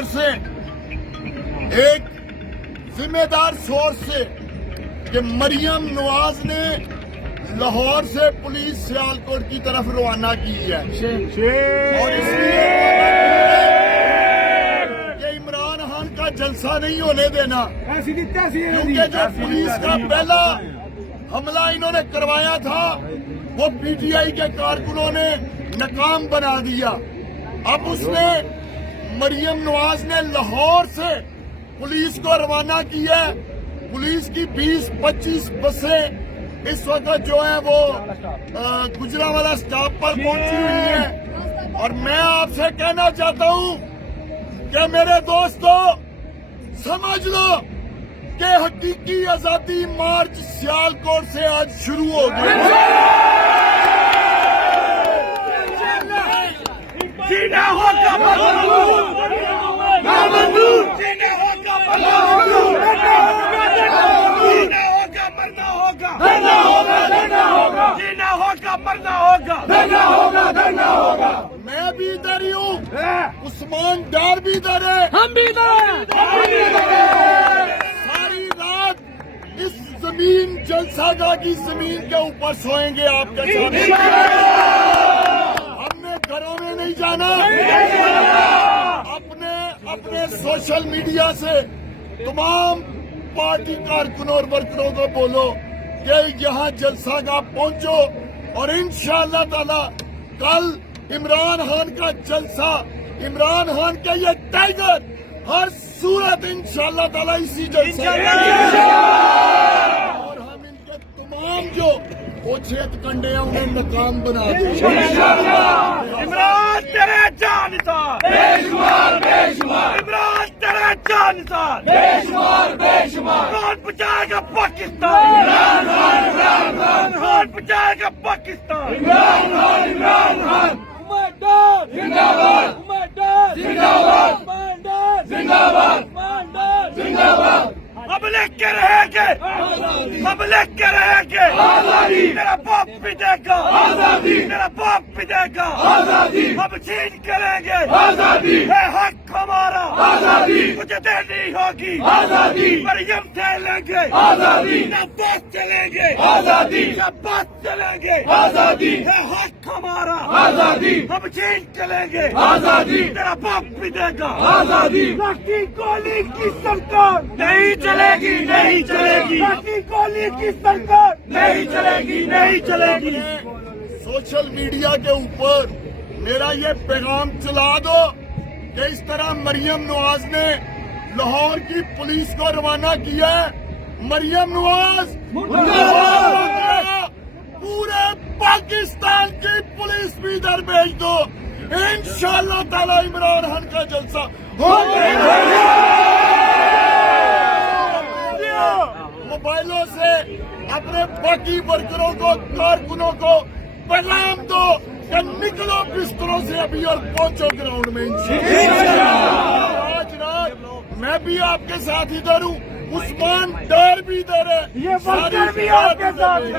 لاہور سے ایک ذمہ دار سورس سے کہ مریم نواز نے لاہور سے پولیس سیالکوٹ کی طرف روانہ کی ہے اور اس لیے کہ عمران خان کا جلسہ نہیں ہونے دینا، کیونکہ جو پولیس کا پہلا حملہ انہوں نے کروایا تھا وہ پی ٹی آئی کے کارکنوں نے ناکام بنا دیا۔ اب اس نے مریم نواز نے لاہور سے پولیس کو روانہ کیا ہے۔ پولیس کی 20-25 بسیں اس وقت جو ہیں وہ گجرانوالہ سٹاپ پر پہنچی ہوئی ہیں، اور میں آپ سے کہنا چاہتا ہوں کہ میرے دوستو سمجھ لو کہ حقیقی آزادی مارچ سیالکوٹ سے آج شروع ہو گیا۔ میں بھی ادھر ہی ہوں، عثمان ڈار بھی ادھر ہے، ہم بھی ساری رات اس زمین جلسہ گاہ کی زمین کے اوپر سوئیں گے آپ کے ساتھ۔ ہم نے گھروں میں نہیں جانا۔ اپنے سوشل میڈیا سے تمام پارٹی کارکنوں اور ورکروں کو بولو کہ یہاں جلسہ گاہ پہنچو، اور انشاءاللہ تعالی کل عمران خان کا جلسہ، عمران خان کا یہ ٹائیگر ہر صورت انشاءاللہ تعالی اسی جلسے اور ہم ان کے تمام جو اوچھیت کنڈے ہیں انہیں ناکام بنا دیں۔ عمران تیرے جان نثار، عمران تیرے جان نثار، کون بچائے گا پاکستان، کون بچائے گا پاکستان۔ ہم لکھ کے رہیں گے، ہم لکھ کے رہیں گے، میرا باپ بھی دے گا، میرا باپ بھی دے گا، ہم چھین کے رہیں گے، ہے حق ہمارا، مجھے دینی ہوگی، مریم سے لیں گے، نہ بات چلیں گے، نہ بات چلیں گے، ہے حق ہمارا، ہم چھین کے لیں گے، میرا باپ بھی دے گا۔ لاٹھی گولی کی سرکار نہیں چلے گی، نہیں چلے گی، لاٹھی گولی کی سرکار نہیں چلے گی، نہیں چلے گی۔ سوشل میڈیا کے اوپر میرا یہ پیغام چلا دو کہ اس طرح مریم نواز نے لاہور کی پولیس کو روانہ کیا ہے۔ مریم نواز پورے پاکستان کی پولیس بھی ادھر بھیج دو، انشاءاللہ تعالی عمران خان کا جلسہ موبائلوں سے اپنے باقی ورکروں کو، کارکنوں کو پیغام دو کہ نکلو بستروں سے ابھی اور پہنچو گراؤنڈ میں انشاءاللہ۔ آج رات میں بھی آپ کے ساتھ ادھر ہوں، عثمان ڈار بھی ادھر ہے، یہ ورکر بھی آپ کے ساتھ ہیں۔